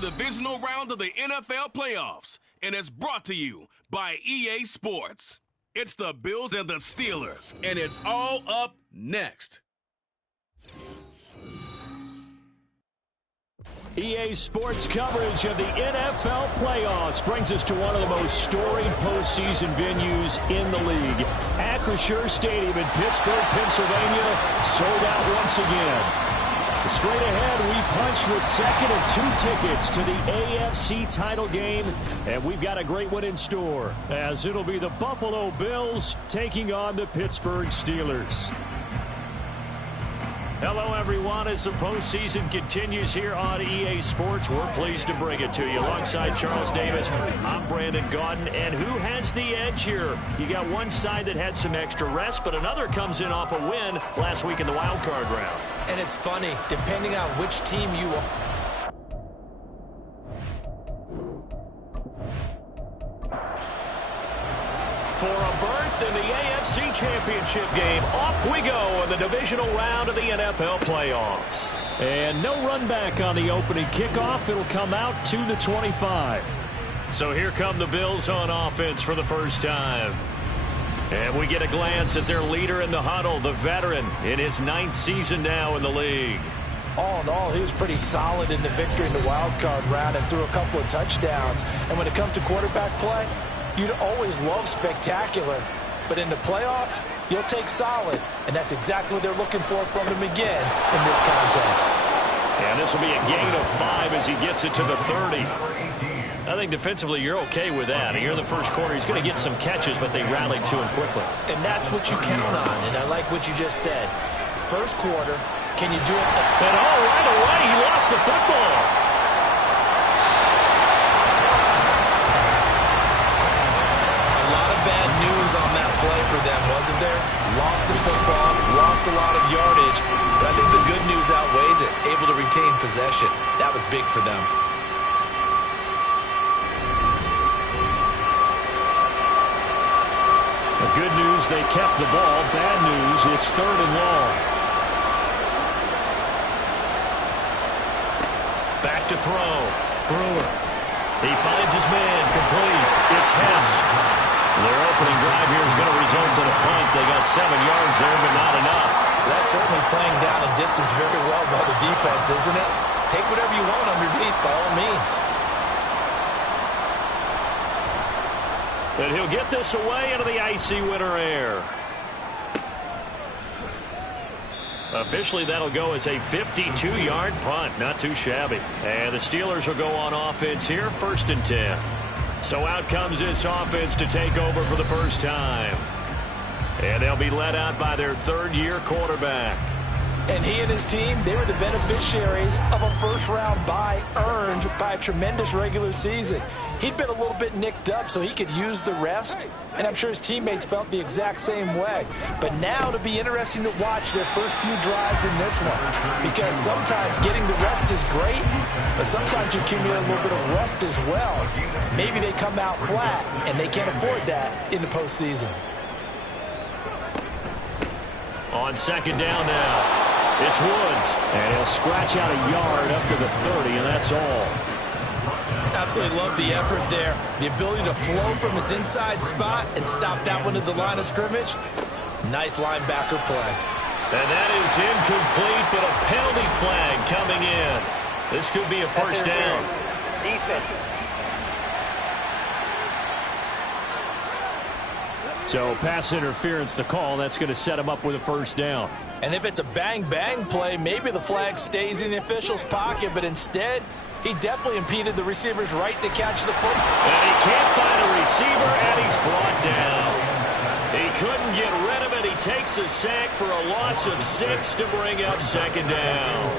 the divisional round of the NFL playoffs, and it's brought to you by EA Sports. It's the Bills and the Steelers, and it's all up next. EA Sports coverage of the NFL playoffs brings us to one of the most storied postseason venues in the league. Acrisure Stadium in Pittsburgh, Pennsylvania, sold out once again. Straight ahead, we punch the second of two tickets to the AFC title game, and we've got a great one in store, as it'll be the Buffalo Bills taking on the Pittsburgh Steelers. Hello, everyone. As the postseason continues here on EA Sports, we're pleased to bring it to you. Alongside Charles Davis, I'm Brandon Gaudin. And who has the edge here? You got one side that had some extra rest, but another comes in off a win last week in the wild card round. And it's funny, depending on which team you are. For a berth in the AFC Championship game, off we go in the divisional round of the NFL playoffs. And no run back on the opening kickoff. It'll come out to the 25. So here come the Bills on offense for the first time. And we get a glance at their leader in the huddle, the veteran, in his 9th season now in the league. All in all, he was pretty solid in the victory in the wild card round and threw a couple of touchdowns. And when it comes to quarterback play, you'd always love spectacular, but in the playoffs, you'll take solid, and that's exactly what they're looking for from him again in this contest. And this will be a gain of 5 as he gets it to the 30. I think defensively you're okay with that. Here in the first quarter, he's going to get some catches, but they rallied to him quickly. And that's what you count on, and I like what you just said. First quarter, can you do it? And right away, he lost the football. Bad news on that play for them, wasn't there? Lost the football, lost a lot of yardage, but I think the good news outweighs it. Able to retain possession. That was big for them. The good news, they kept the ball. Bad news, it's 3rd and long. Back to throw. Brewer. He finds his man. Complete. It's Hess. Their opening drive here is going to result in a punt. They got 7 yards there, but not enough. That's certainly playing down a distance very well by the defense, isn't it? Take whatever you want underneath, by all means. And he'll get this away into the icy winter air. Officially, that'll go as a 52-yard punt. Not too shabby. And the Steelers will go on offense here, 1st and 10. So out comes this offense to take over for the first time. And they'll be led out by their 3rd-year quarterback. And he and his team, they were the beneficiaries of a first-round bye earned by a tremendous regular season. He'd been a little bit nicked up, so he could use the rest. And I'm sure his teammates felt the exact same way. But now it'll be interesting to watch their first few drives in this one. Because sometimes getting the rest is great, but sometimes you accumulate a little bit of rust as well. Maybe they come out flat, and they can't afford that in the postseason. On 2nd down now. It's Woods, and he'll scratch out a yard up to the 30, and that's all. Absolutely love the effort there. The ability to flow from his inside spot and stop that one at the line of scrimmage. Nice linebacker play. And that is incomplete, but a penalty flag coming in. This could be a first down. So pass interference to call. That's going to set him up with a first down. And if it's a bang-bang play, maybe the flag stays in the official's pocket, but instead, he definitely impeded the receiver's right to catch the football. And he can't find a receiver, and he's brought down. He couldn't get rid of it. He takes a sack for a loss of 6 to bring up 2nd down.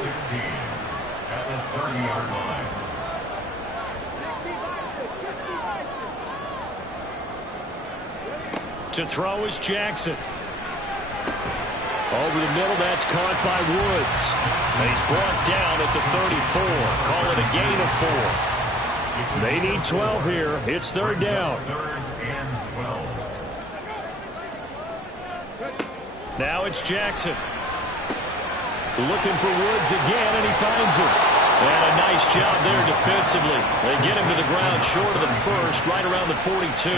At the 30-yard line. To throw is Jackson. Over the middle, that's caught by Woods. And he's brought down at the 34. Call it a gain of 4. They need 12 here. It's 3rd down. 3rd and 12. Now it's Jackson. Looking for Woods again, and he finds him. And a nice job there defensively. They get him to the ground short of the first, right around the 42.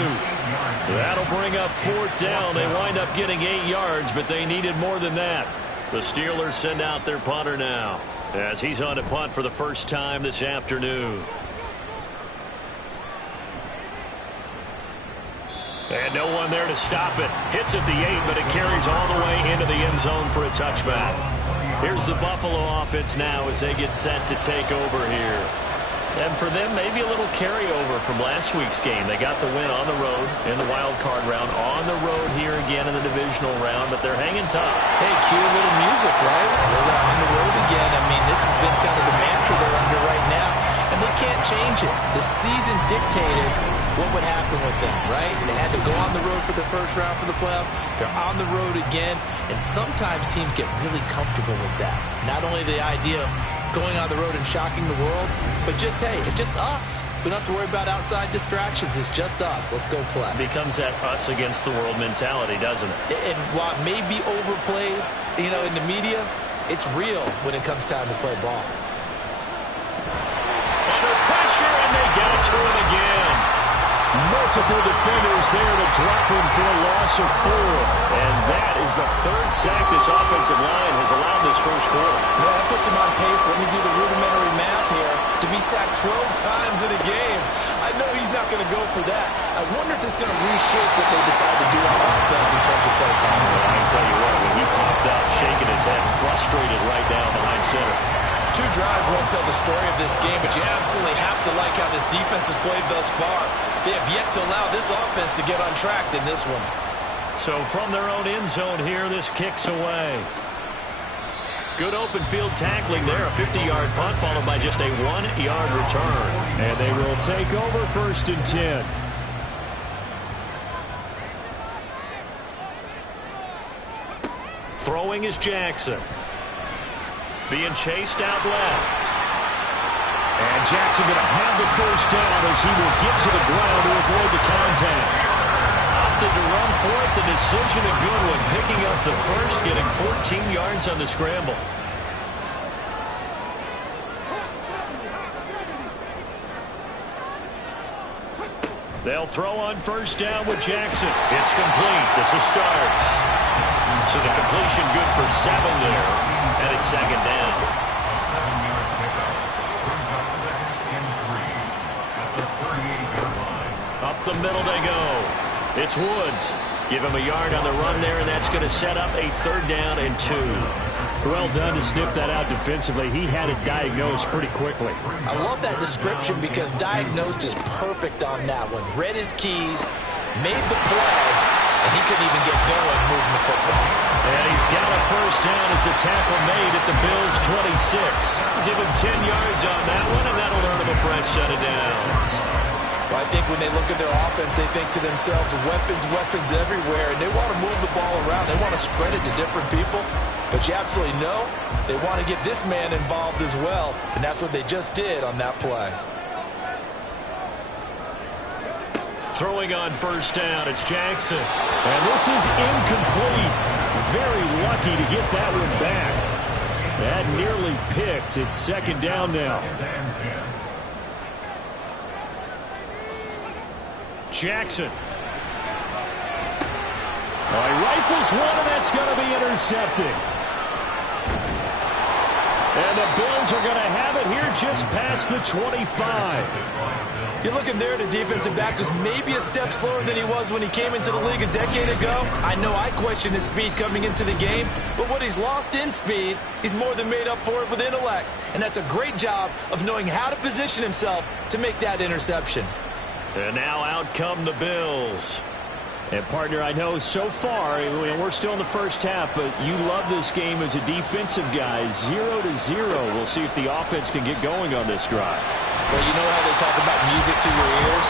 That'll bring up 4th down. They wind up getting 8 yards, but they needed more than that. The Steelers send out their punter now, as he's on to punt for the first time this afternoon. And no one there to stop it. Hits at the 8, but it carries all the way into the end zone for a touchback. Here's the Buffalo offense now as they get set to take over here. And for them, maybe a little carryover from last week's game. They got the win on the road in the wild card round, on the road here again in the divisional round, but they're hanging tough. Hey, cue a little music, right? They're on the road again. I mean, this has been kind of the mantra they're under right now, and they can't change it. The season dictated what would happen with them, right? They had to go on the road for the first round for the playoffs. They're on the road again, and sometimes teams get really comfortable with that. Not only the idea of going on the road and shocking the world, but just, hey, it's just us. We don't have to worry about outside distractions. It's just us. Let's go play. It becomes that us against the world mentality, doesn't it? And while it may be overplayed, in the media, it's real when it comes time to play ball. Under pressure, and they get it to him again. Multiple defenders there to drop him for a loss of 4. And that is the 3rd sack this offensive line has allowed this first quarter. Yeah, that puts him on pace. Let me do the rudimentary math here. To be sacked 12 times in a game, I know he's not going to go for that. I wonder if it's going to reshape what they decide to do on offense in terms of play calling. Well, I can tell you what, when he popped out, shaking his head, frustrated right down behind center. 2 drives won't tell the story of this game, but you absolutely have to like how this defense has played thus far. They have yet to allow this offense to get untracked in this one. So from their own end zone here, this kicks away. Good open field tackling there. A 50-yard punt followed by just a 1-yard return. And they will take over 1st and 10. Throwing is Jackson. Being chased out left. And Jackson going to have the first down as he will get to the ground to avoid the contact. Opted to run for it. The decision a good one. Picking up the first, getting 14 yards on the scramble. They'll throw on first down with Jackson. It's complete. This is Starks. So the completion good for 7 there. And it's 2nd down. 7-yard pickup. Brings up 2nd and 3 at the 38-yard line. Up the middle they go. It's Woods. Give him a yard on the run there, and that's going to set up a 3rd down and 2. Well done to sniff that out defensively. He had it diagnosed pretty quickly. I love that description because diagnosed is perfect on that one. Read his keys, made the play, and he couldn't even get going moving the football. And he's got a first down as the tackle made at the Bills' 26. Give him 10 yards on that one, and that'll earn him a fresh set of downs. Well, I think when they look at their offense, they think to themselves, weapons everywhere, and they want to move the ball around. They want to spread it to different people. But you absolutely know they want to get this man involved as well, and that's what they just did on that play. Throwing on first down, it's Jackson. And this is incomplete. Very lucky to get that one back. That nearly picked. It's 2nd down now. Jackson. Well, he rifles one, and that's going to be intercepted. And the Bills are going to have it here just past the 25. You're looking there at a defensive back who's maybe a step slower than he was when he came into the league a decade ago. I know I questioned his speed coming into the game, but what he's lost in speed, he's more than made up for it with intellect. And that's a great job of knowing how to position himself to make that interception. And now out come the Bills. And, partner, I know so far, we're still in the first half, but you love this game as a defensive guy. 0-0. We'll see if the offense can get going on this drive. Well, you know how they talk about music to your ears?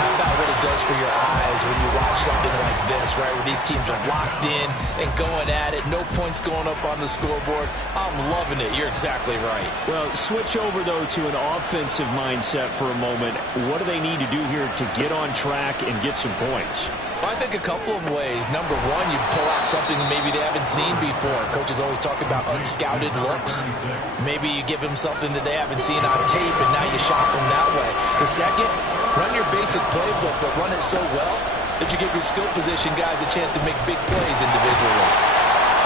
How about what it does for your eyes when you watch something like this, right, where these teams are locked in and going at it, no points going up on the scoreboard? I'm loving it. You're exactly right. Well, switch over, though, to an offensive mindset for a moment. What do they need to do here to get on track and get some points? I think a couple of ways. Number one, you pull out something that maybe they haven't seen before. Coaches always talk about unscouted looks. Maybe you give them something that they haven't seen on tape, and now you shock them that way. The second, run your basic playbook, but run it so well that you give your skill position guys a chance to make big plays individually.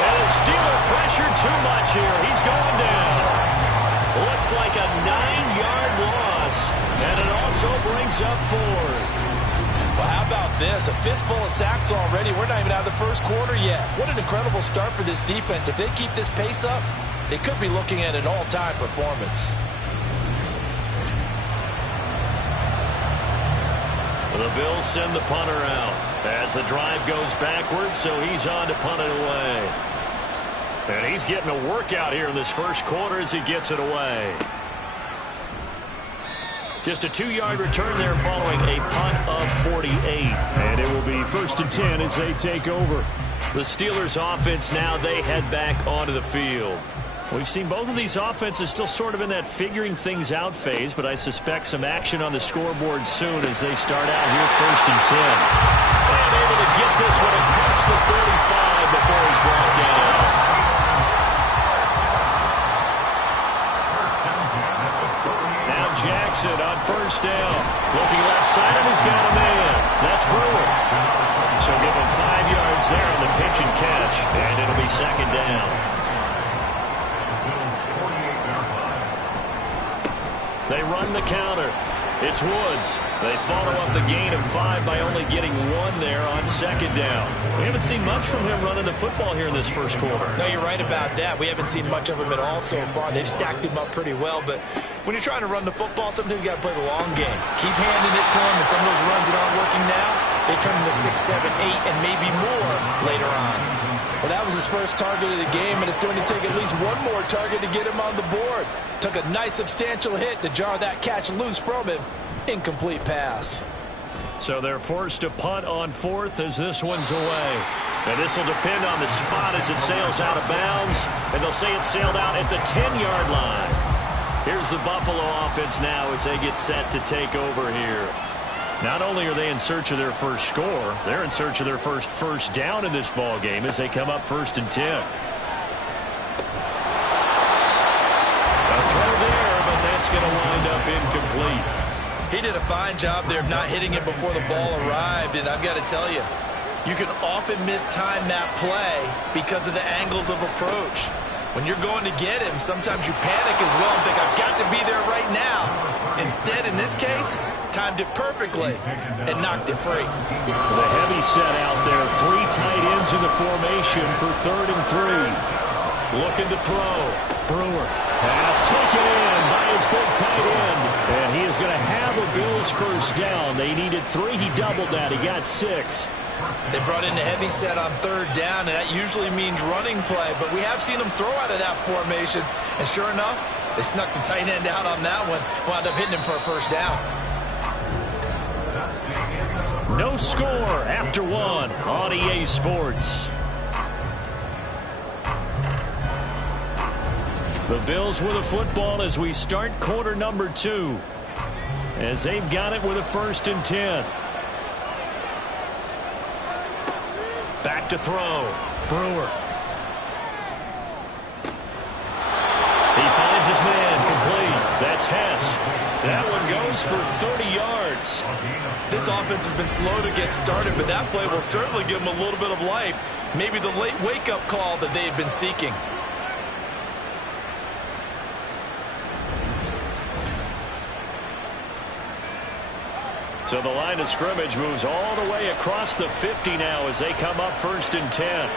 And the Steeler pressure too much here. He's going down. Looks like a 9-yard loss, and it also brings up 4. Well, how about this? A fistful of sacks already. We're not even out of the first quarter yet. What an incredible start for this defense. If they keep this pace up, they could be looking at an all-time performance. The Bills send the punter out as the drive goes backwards, so he's on to punt it away. And he's getting a workout here in this first quarter as he gets it away. Just a 2-yard return there following a punt of 48. And it will be 1st and 10 as they take over. The Steelers offense now, they head back onto the field. We've seen both of these offenses still sort of in that figuring things out phase, but I suspect some action on the scoreboard soon as they start out here 1st and 10. And able to get this one across the 45 before he's brought down. Jackson on 1st down. Looking left side, and he's got a man. That's Brewer. So give him 5 yards there on the pitch and catch, and it'll be 2nd down. They run the counter. It's Woods. They follow up the gain of 5 by only getting 1 there on 2nd down. We haven't seen much from him running the football here in this first quarter. No, you're right about that. We haven't seen much of him at all so far. They've stacked him up pretty well, but when you're trying to run the football, sometimes you got to play the long game. Keep handing it to him, and some of those runs that aren't working now, they turn into 6, 7, 8, and maybe more later on. Well, that was his first target of the game, and it's going to take at least one more target to get him on the board. Took a nice substantial hit to jar that catch loose from him. Incomplete pass. So they're forced to punt on 4th as this one's away. And this will depend on the spot as it sails out of bounds, and they'll say it sailed out at the 10-yard line. Here's the Buffalo offense now as they get set to take over here. Not only are they in search of their first score, they're in search of their first down in this ball game as they come up 1st and 10. A throw there, but that's going to wind up incomplete. He did a fine job there of not hitting it before the ball arrived, and I've got to tell you, you can often mistime that play because of the angles of approach. When you're going to get him, sometimes you panic as well and think, I've got to be there right now. Instead, in this case, timed it perfectly and knocked it free. The heavy set out there. 3 tight ends in the formation for 3rd and 3. Looking to throw. Brewer. Pass taken in by his big tight end. And he is going to have a Bills first down. They needed 3. He doubled that. He got 6. They brought in the heavy set on 3rd down, and that usually means running play. But we have seen them throw out of that formation. And sure enough, they snuck the tight end out on that one. Wound up hitting him for a first down. No score after 1 on EA Sports. The Bills with a football as we start quarter number 2. As they've got it with a 1st and 10. Back to throw. Brewer. He finds his man complete. That's Hess. That one goes for 30 yards. This offense has been slow to get started, but that play will certainly give them a little bit of life. Maybe the late wake-up call that they had been seeking. So the line of scrimmage moves all the way across the 50 now as they come up 1st and 10.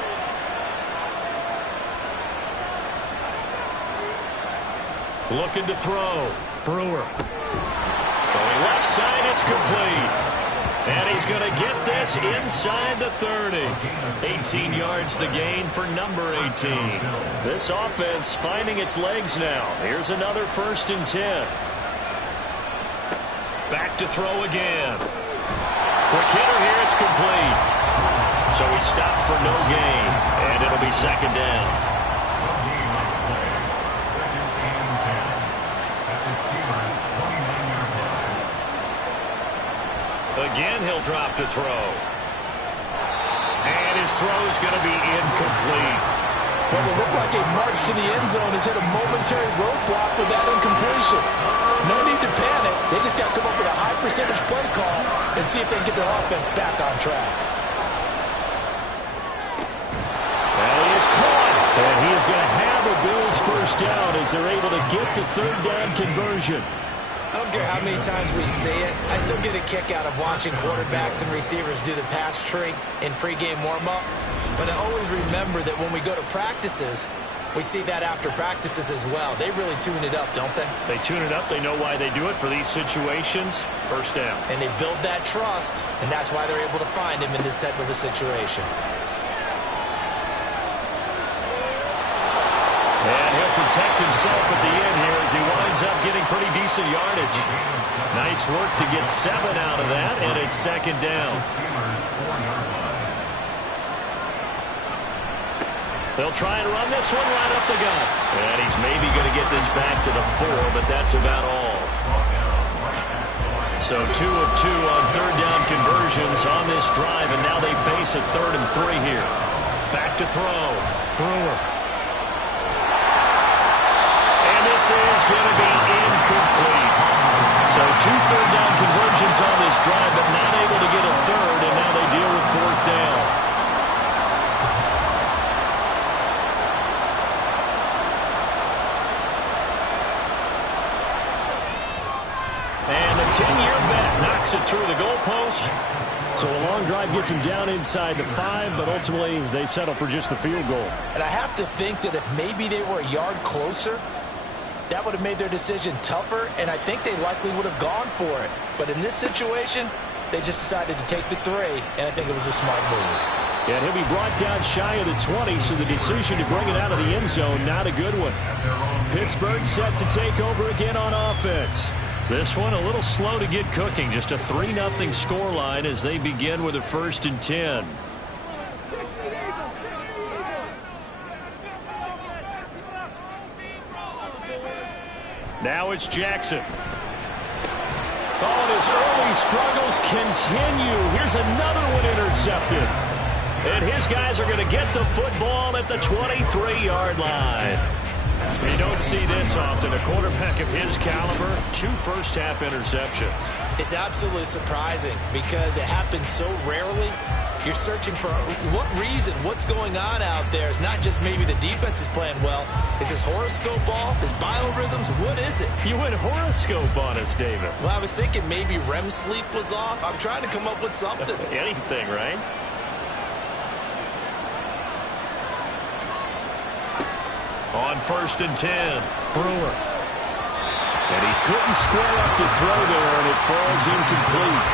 Looking to throw. Brewer. Throwing left side, it's complete. And he's going to get this inside the 30. 18 yards the gain for number 18. This offense finding its legs now. Here's another 1st and 10. Back to throw again. Quick hitter here, it's complete. So he stopped for no gain, and it'll be 2nd down. Again, he'll drop to throw. And his throw is going to be incomplete. What will look like a march to the end zone has hit a momentary roadblock with that incompletion. No need to panic. They just got to come up with a high percentage play call and see if they can get their offense back on track. Well, he is caught. And he is going to have a Bills first down as they're able to get the third down conversion. I don't care how many times we see it. I still get a kick out of watching quarterbacks and receivers do the pass tree in pregame warm-up. But I always remember that when we go to practices, we see that after practices as well. They really tune it up, don't they? They tune it up. They know why they do it for these situations. First down. And they build that trust, and that's why they're able to find him in this type of a situation. And he'll protect himself at the end here as he winds up getting pretty decent yardage. Nice work to get 7 out of that, and it's second down. They'll try and run this one right up the gut. And he's maybe going to get this back to the 4, but that's about all. So 2 of 2 on third down conversions on this drive, and now they face a 3rd and 3 here. Back to throw. Brewer. This is going to be incomplete. So 2 third down conversions on this drive, but not able to get a third, and now they deal with 4th down. And the 10-year vet knocks it through the goalpost. So a long drive gets them down inside the 5, but ultimately they settle for just the field goal. And I have to think that if maybe they were a yard closer, that would have made their decision tougher, and I think they likely would have gone for it. But in this situation, they just decided to take the 3, and I think it was a smart move. Yeah, he'll be brought down shy of the 20, so the decision to bring it out of the end zone, not a good one. Pittsburgh set to take over again on offense. This one a little slow to get cooking, just a 3-0 scoreline as they begin with a 1st and 10. Now it's Jackson. Oh, and his early struggles continue. Here's another one intercepted. And his guys are going to get the football at the 23-yard line. You don't see this often. A quarterback of his caliber, 2 first-half interceptions. It's absolutely surprising because it happens so rarely. You're searching for what reason, what's going on out there. It's not just maybe the defense is playing well. Is his horoscope off? His biorhythms? What is it? You went horoscope on us, Davis. Well, I was thinking maybe REM sleep was off. I'm trying to come up with something. Anything, right? On 1st and 10, Brewer. And he couldn't square up to throw there, and it falls incomplete.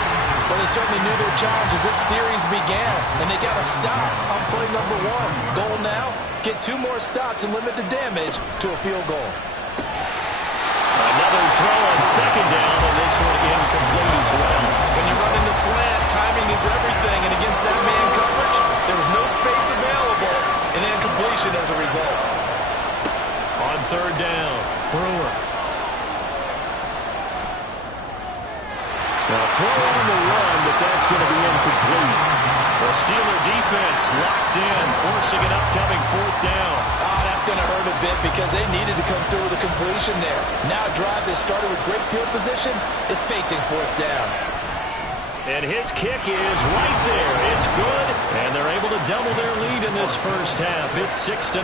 Well, they certainly knew their challenge as this series began, and they got to stop on play number 1. Goal now, get 2 more stops and limit the damage to a field goal. Another throw on 2nd down, and this one incomplete as well. When you run into slant, timing is everything, and against that man coverage, there was no space available, and incompletion as a result. On 3rd down, Brewer. Now, throw on the run, but that's going to be incomplete. The Steeler defense locked in, forcing an upcoming 4th down. That's going to hurt a bit because they needed to come through with a completion there. Now a drive that started with great field position is facing 4th down. And his kick is right there. It's good, and they're able to double their lead in this first half. It's 6-0.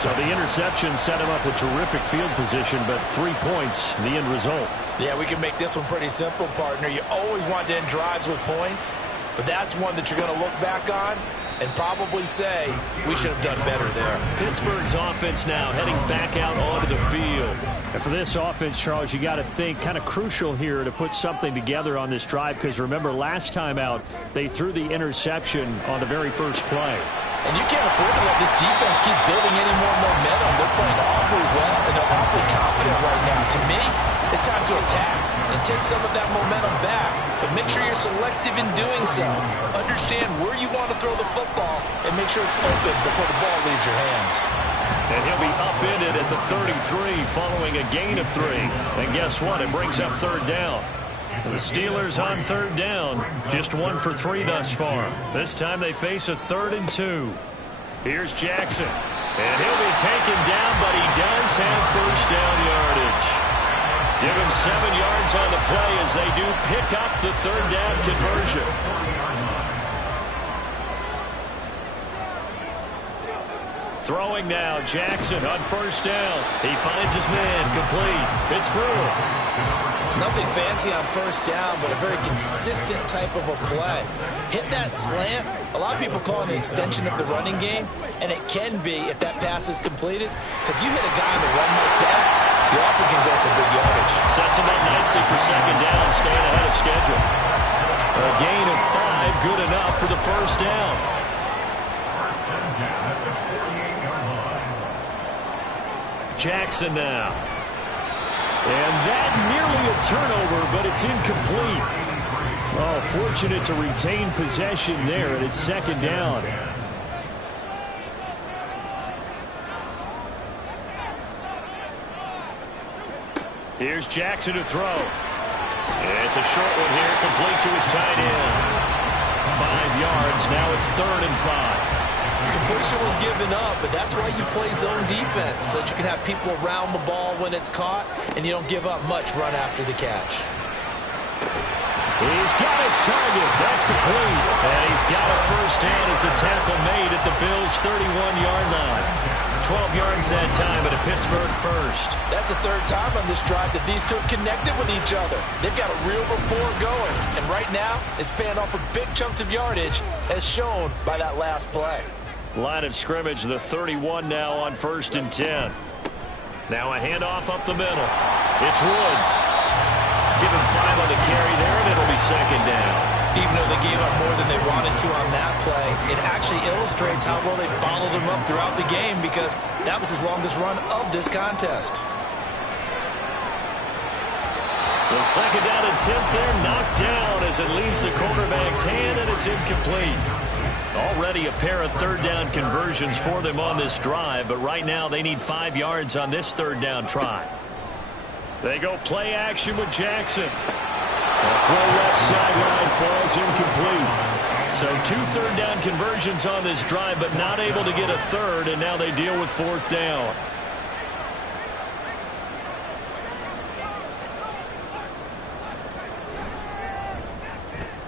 So the interception set him up with terrific field position, but 3 points, the end result. Yeah, we can make this one pretty simple, partner. You always want to end drives with points, but that's one that you're going to look back on and probably say, we should have done better there. Pittsburgh's offense now heading back out onto the field. And for this offense, Charles, you got to think kind of crucial here to put something together on this drive, because remember last time out, they threw the interception on the very first play. And you can't afford to let this defense keep building any more momentum. They're playing awfully well, and they're awfully confident right now. To me, it's time to attack and take some of that momentum back. But make sure you're selective in doing so. Understand where you want to throw the football and make sure it's open before the ball leaves your hands. And he'll be upended at the 33 following a gain of 3. And guess what? It brings up 3rd down. The Steelers on third down. Just 1 for 3 thus far. This time they face a 3rd and 2. Here's Jackson. And he'll be taken down, but he does have first down yardage. Give him 7 yards on the play as they do pick up the 3rd down conversion. Throwing now, Jackson on first down. He finds his man, complete. It's Brewer. Nothing fancy on first down, but a very consistent type of a play. Hit that slant. A lot of people call it an extension of the running game, and it can be if that pass is completed, because you hit a guy on the run like that, you often can go for big yardage. Sets him up nicely for second down, staying ahead of schedule. A gain of 5, good enough for the first down. Jackson now. And that nearly a turnover, but it's incomplete. Oh, fortunate to retain possession there, and it's second down. Here's Jackson to throw. It's a short one here, complete to his tight end. 5 yards, now it's 3rd and 5. Completion was given up, but that's why you play zone defense, so that you can have people around the ball when it's caught, and you don't give up much run after the catch. He's got his target. That's complete. And he's got a first down as the tackle made at the Bills' 31-yard line. 12 yards that time at a Pittsburgh first. That's the 3rd time on this drive that these two have connected with each other. They've got a real rapport going, and right now it's paying off for big chunks of yardage, as shown by that last play. Line of scrimmage, the 31 now on 1st and 10. Now a handoff up the middle. It's Woods. Give him 5 on the carry there, and it'll be second down. Even though they gave up more than they wanted to on that play, it actually illustrates how well they followed him up throughout the game, because that was his longest run of this contest. The second down attempt there knocked down as it leaves the quarterback's hand, and it's incomplete. Already a pair of 3rd down conversions for them on this drive, but right now they need 5 yards on this 3rd down try. They go play action with Jackson. The throw left sideline falls incomplete. So 2 3rd down conversions on this drive, but not able to get a 3rd, and now they deal with 4th down.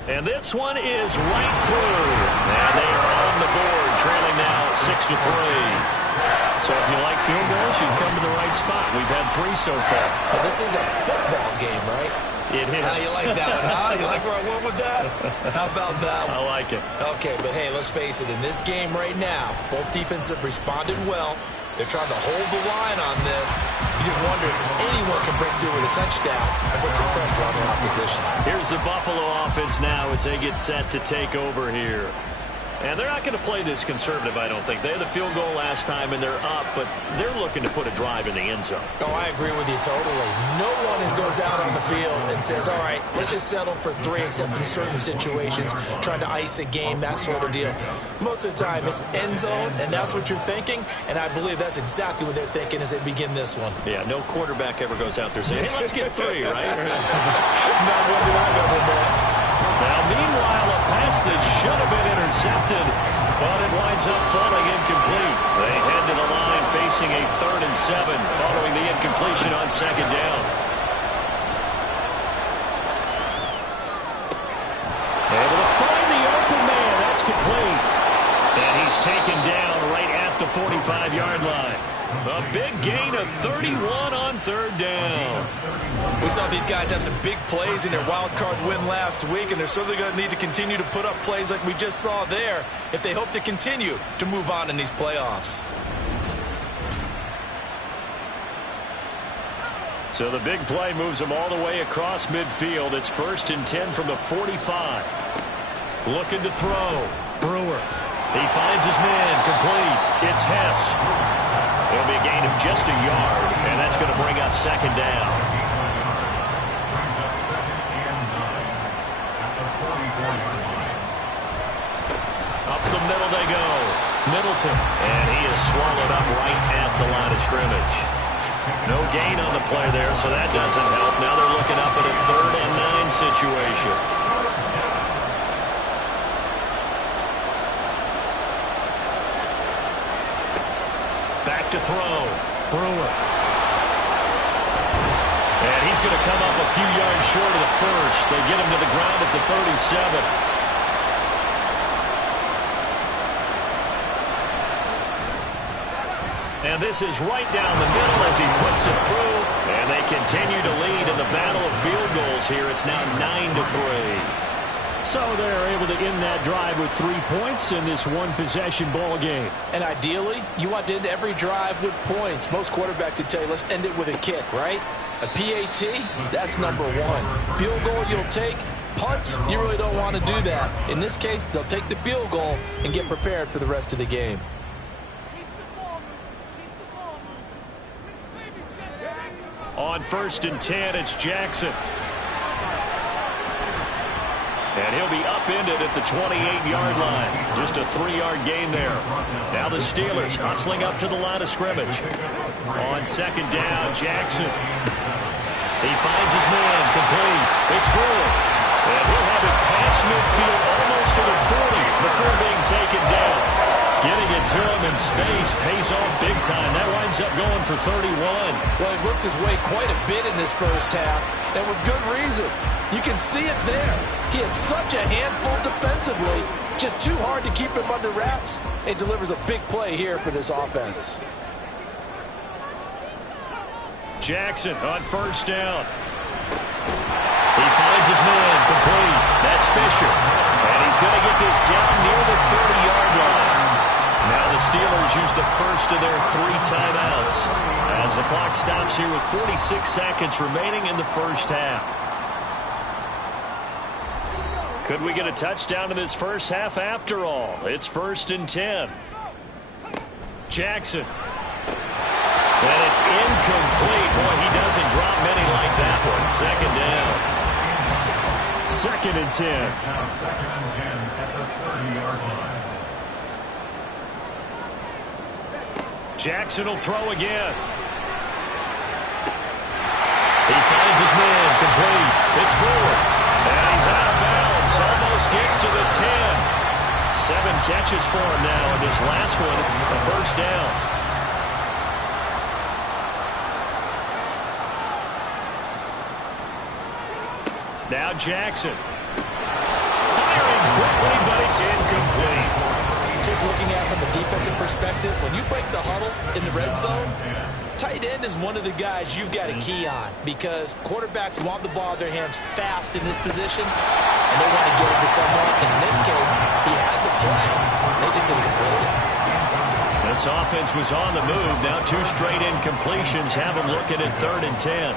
And this one is right through. And they are on the board, trailing now 6-3. So if you like field goals, you've come to the right spot. We've had 3 so far. But this is a football game, right? It is. How you like that one, huh? You like where I went with that? How about that one? I like it. Okay, but hey, let's face it. In this game right now, both defenses have responded well. They're trying to hold the line on this. You just wonder if anyone can break through with a touchdown and put some pressure on the opposition. Here's the Buffalo offense now as they get set to take over here. And they're not going to play this conservative, I don't think. They had the field goal last time, and they're up, but they're looking to put a drive in the end zone. Oh, I agree with you totally. No one goes out on the field and says, all right, let's just settle for 3, except in certain situations, trying to ice a game, that sort of deal. Most of the time, it's end zone, and that's what you're thinking, and I believe that's exactly what they're thinking as they begin this one. Yeah, no quarterback ever goes out there saying, hey, let's get 3, right? Not one that I've ever met. Now, meanwhile, a pass that should have been intercepted, but it winds up falling incomplete. They head to the line facing a 3rd and 7 following the incompletion on second down. Able to find the open man. That's complete. And he's taken down right at the 45-yard line. A big gain of 31 on 3rd down. We saw these guys have some big plays in their wild card win last week, and they're certainly going to need to continue to put up plays like we just saw there if they hope to continue to move on in these playoffs. So the big play moves them all the way across midfield. It's 1st and 10 from the 45. Looking to throw. Brewer. He finds his man. Complete. It's Hess. It'll be a gain of just a yard, and that's going to bring up second down. Up the middle they go. Middleton. And he is swallowed up right at the line of scrimmage. No gain on the play there, so that doesn't help. Now they're looking up at a 3rd and 9 situation. Back to throw. Brewer. And he's going to come up a few yards short of the first. They get him to the ground at the 37. And this is right down the middle as he puts it through. And they continue to lead in the battle of field goals here. It's now 9-3. So they're able to end that drive with 3 points in this one-possession ball game. And ideally, you want to end every drive with points. Most quarterbacks would tell you, let's end it with a kick, right? A PAT, that's number 1. Field goal you'll take. Punts, you really don't want to do that. In this case, they'll take the field goal and get prepared for the rest of the game. On 1st and 10, it's Jackson. And he'll be upended at the 28-yard line. Just a 3-yard gain there. Now the Steelers hustling up to the line of scrimmage. On 2nd down, Jackson. He finds his man, complete. It's Brewer. And he'll have it past midfield almost to the 40 before being taken down. Getting it to him in space pays off big time. That winds up going for 31. Well, he worked his way quite a bit in this first half, and with good reason. You can see it there. He is such a handful defensively. Just too hard to keep him under wraps. It delivers a big play here for this offense. Jackson on 1st down. He finds his man, complete. That's Fisher. And he's going to get this down near the 30-yard line. Now the Steelers use the first of their 3 timeouts as the clock stops here with 46 seconds remaining in the first half. Could we get a touchdown in this first half after all? It's 1st and 10. Jackson. And it's incomplete. Boy, he doesn't drop many like that one. 2nd down. 2nd and 10. Now 2nd and 10 at the 30-yard line. Jackson will throw again. He finds his man, complete. It's Brewer. And he's out of bounds. Almost gets to the 10. 7 catches for him now, and this last one, a 1st down. Now Jackson. Firing quickly, but it's incomplete. Just looking at it from a defensive perspective, when you break the huddle in the red zone, tight end is one of the guys you've got to key on because quarterbacks want the ball in their hands fast in this position, and they want to get it to someone. And in this case, he had the play. They just didn't complete it. This offense was on the move. Now 2 straight incompletions have them looking at 3rd and 10.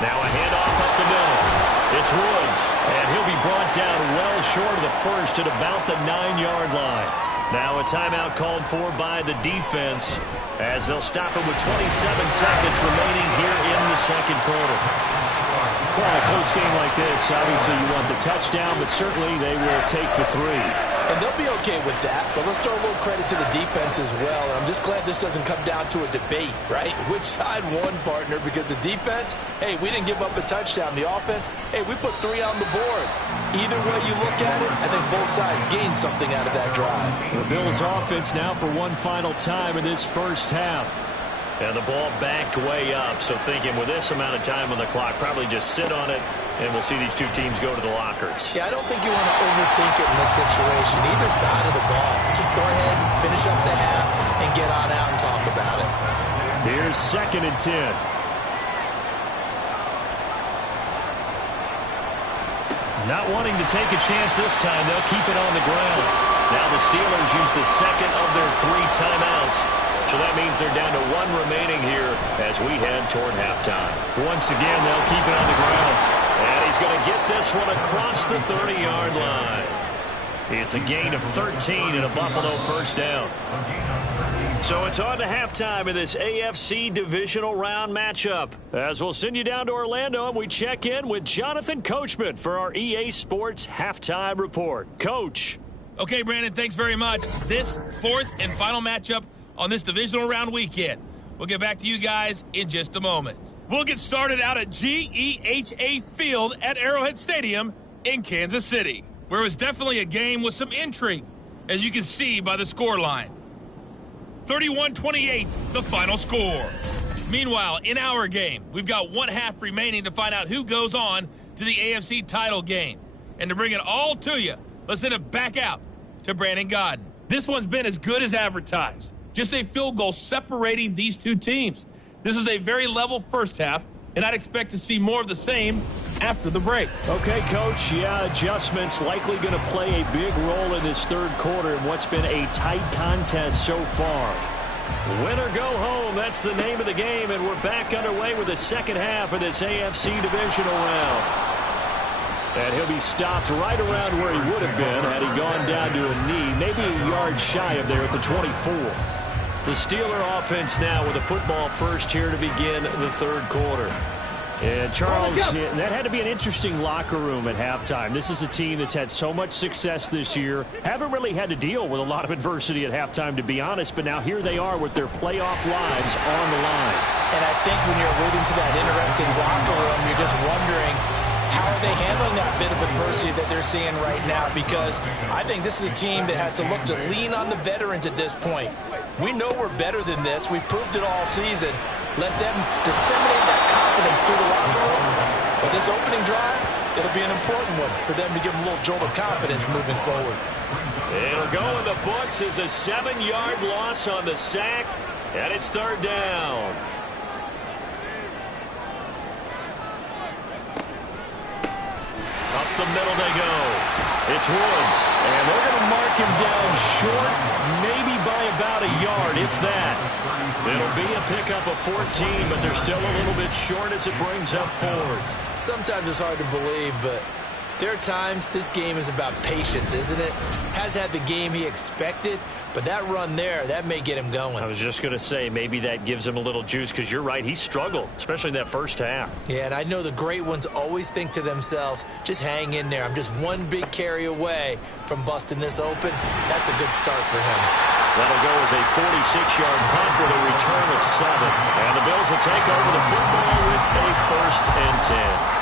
Now a handoff up the middle. It's Woods, and he'll be brought down well short of the first at about the 9-yard line. Now a timeout called for by the defense as they'll stop him with 27 seconds remaining here in the 2nd quarter. Well, a close game like this, obviously you want the touchdown, but certainly they will take the 3. And they'll be okay with that, but let's throw a little credit to the defense as well. And I'm just glad this doesn't come down to a debate, right? Which side won, partner? Because the defense, hey, we didn't give up a touchdown. The offense, hey, we put 3 on the board. Either way you look at it, I think both sides gained something out of that drive. The Bills offense now for one final time in this first half. And the ball backed way up, so thinking with this amount of time on the clock, probably just sit on it, and we'll see these 2 teams go to the lockers. Yeah, I don't think you want to overthink it in this situation. Either side of the ball. Just go ahead, finish up the half, and get on out and talk about it. Here's 2nd and 10. Not wanting to take a chance this time, they'll keep it on the ground. Now the Steelers use the 2nd of their 3 timeouts. So that means they're down to 1 remaining here as we head toward halftime. Once again, they'll keep it on the ground. And he's going to get this one across the 30-yard line. It's a gain of 13 and a Buffalo 1st down. So it's on to halftime in this AFC Divisional Round matchup. As we'll send you down to Orlando and we check in with Jonathan Coachman for our EA Sports Halftime Report. Coach. Okay, Brandon, thanks very much. This 4th and final matchup on this divisional round weekend. We'll get back to you guys in just a moment. We'll get started out at GEHA Field at Arrowhead Stadium in Kansas City, where it was definitely a game with some intrigue, as you can see by the scoreline. 31-28, the final score. Meanwhile, in our game, we've got 1 half remaining to find out who goes on to the AFC title game. And to bring it all to you, let's send it back out to Brandon Godden. This one's been as good as advertised. Just a field goal separating these two teams. This is a very level first half, and I'd expect to see more of the same after the break. Okay, Coach. Yeah, adjustments likely going to play a big role in this third quarter in what's been a tight contest so far. Win or go home, that's the name of the game, and we're back underway with the second half of this AFC Divisional round. And he'll be stopped right around where he would have been had he gone down to a knee, maybe a yard shy of there at the 24. The Steeler offense now with a football first here to begin the third quarter. And Charles, that had to be an interesting locker room at halftime. This is a team that's had so much success this year. Haven't really had to deal with a lot of adversity at halftime, to be honest, but now here they are with their playoff lives on the line. And I think when you're alluding to that interesting locker room, you're just wondering, how are they handling that bit of adversity that they're seeing right now? Because I think this is a team that has to look to lean on the veterans at this point. We know we're better than this. We've proved it all season. Let them disseminate that confidence through the locker room. But this opening drive, it'll be an important one for them to give them a little jolt of confidence moving forward. It'll go in the books as a 7-yard loss on the sack, and it's third down. Up the middle they go. It's Woods, and they're going to mark him down short, maybe by about a yard, if that. It'll be a pickup of 14, but they're still a little bit short as it brings up fourth. Sometimes it's hard to believe, but there are times this game is about patience, isn't it? Has had the game he expected, but that run there, that may get him going. I was just going to say, maybe that gives him a little juice, because you're right, he struggled, especially in that first half. Yeah, and I know the great ones always think to themselves, just hang in there. I'm just one big carry away from busting this open. That's a good start for him. That'll go as a 46-yard punt with a return of 7. And the Bills will take over the football with a 1st and 10.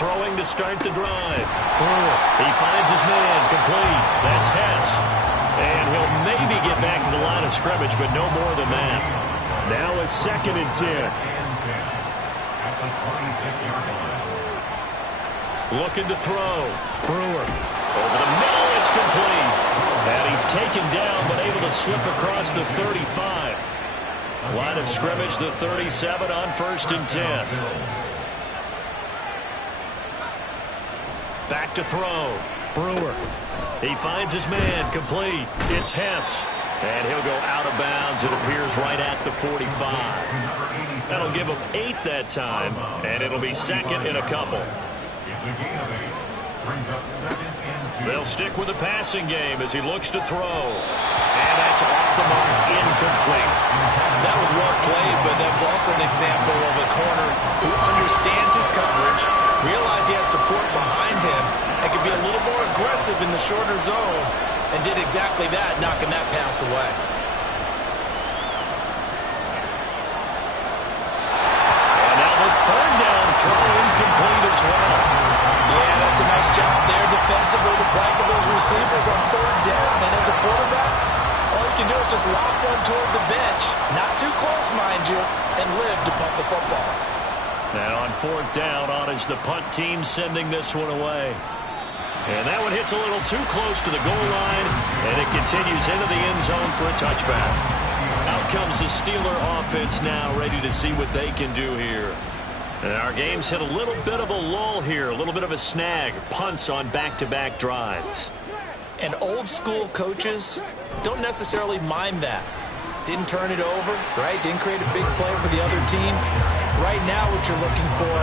Throwing to start the drive. He finds his man, complete. That's Hess. And he'll maybe get back to the line of scrimmage, but no more than that. Now a 2nd and 10. At the 26-yard line. Looking to throw. Brewer. Over the middle, it's complete. And he's taken down, but able to slip across the 35. Line of scrimmage, the 37 on 1st and 10. Back to throw. Brewer. He finds his man, complete. It's Hess. And he'll go out of bounds. It appears right at the 45. That'll give him 8 that time, and it'll be 2nd and a couple. It's a gain of 8. Brings up 2nd and 2. They'll stick with the passing game as he looks to throw. And that's off the mark, incomplete. That was well played, but that was also an example of a corner who understands his coverage, realized he had support behind him, and could be a little more aggressive in the shorter zone, and did exactly that, knocking that pass away. And now the 3rd down throw incomplete as well. Yeah, that's a nice job there defensively to blanket those receivers on 3rd down, and as a quarterback, all you can do is just lock one toward the bench, not too close, mind you, and live to punt the football. And on 4th down, on is the punt team sending this one away. And that one hits a little too close to the goal line, and it continues into the end zone for a touchback. Out comes the Steeler offense now, ready to see what they can do here. And our game's hit a little bit of a lull here, a little bit of a snag. Punts on back-to-back drives. And old school coaches don't necessarily mind that. Didn't turn it over, right? Didn't create a big play for the other team. Right now what you're looking for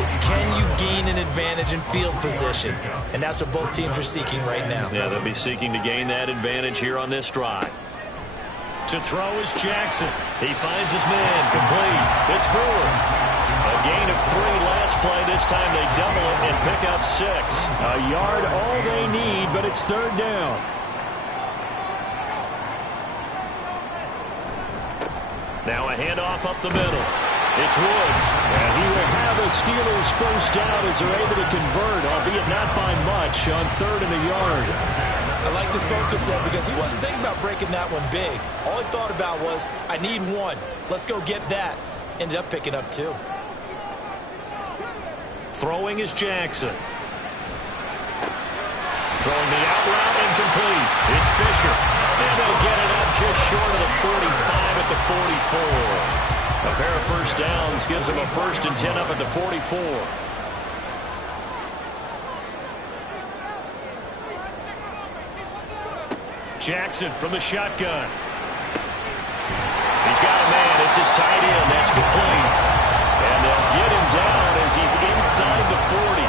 is, can you gain an advantage in field position? And that's what both teams are seeking right now. Yeah, they'll be seeking to gain that advantage here on this drive. To throw is Jackson. He finds his man. Complete. It's Brewer. A gain of 3 last play. This time they double it and pick up 6. A yard all they need, but it's 3rd down. Now a handoff up the middle. It's Woods. And he will have a Steelers first down as they're able to convert, albeit not by much, on 3rd and a yard. I like this focus there because he wasn't thinking about breaking that one big. All he thought about was, I need 1. Let's go get that. Ended up picking up 2. Throwing is Jackson. Throwing the out route incomplete. It's Fisher. And they'll get it up just short of the 45 at the 44. A pair of first downs gives them a 1st and 10 up at the 44. Jackson from the shotgun. He's got a man. It's his tight end. That's complete. And they'll get him down as he's inside the 40.